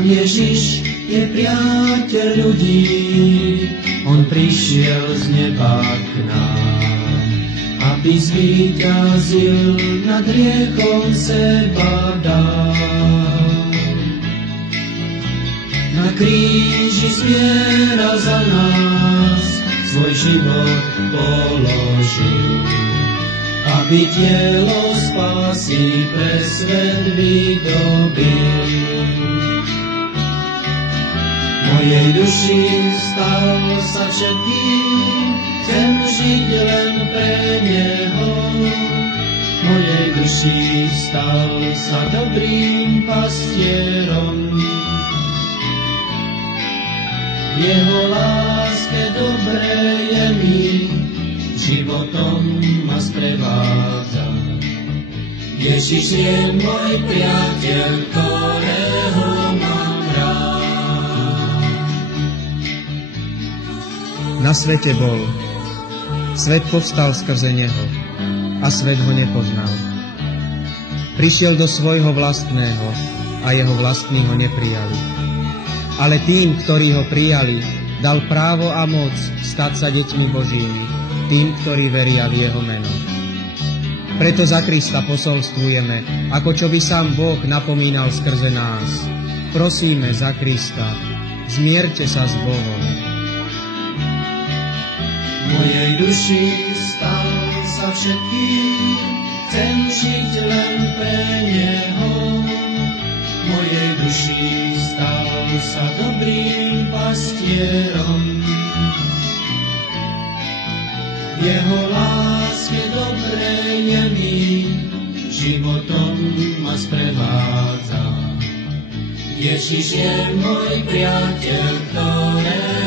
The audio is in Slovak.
Pán Ježiš je priateľ ľudí, on prišiel z neba k nám, aby zvíťazil nad hriechom, seba dal. Na kríži zmieral za nás, svoj život položil, aby dielo spásy pre svet vydobil. Mojej duši stal sa všetkým, chcem žiť len pre Neho. Mojej duši stal sa dobrým pastierom, v Jeho láske dobré je mi, životom ma sprevádza. Ježiš je môj priateľ, ktorého mám rád. Na svete bol, svet povstal skrze neho a svet ho nepoznal. Prišiel do svojho vlastného a jeho vlastní ho neprijali. Ale tým, ktorí ho prijali, dal právo a moc stať sa deťmi Božími, tým, ktorí veria v jeho meno. Preto za Krista posolstvujeme, ako čo by sám Boh napomínal skrze nás. Prosíme za Krista, zmierte sa s Bohom. Mojej duši stal sa všetkým, chcem žiť len pre Neho. Mojej duši stal sa dobrým pastierom, v Jeho láske dobré je mi, životom ma sprevádza. Ježiš je môj priateľ, ktoré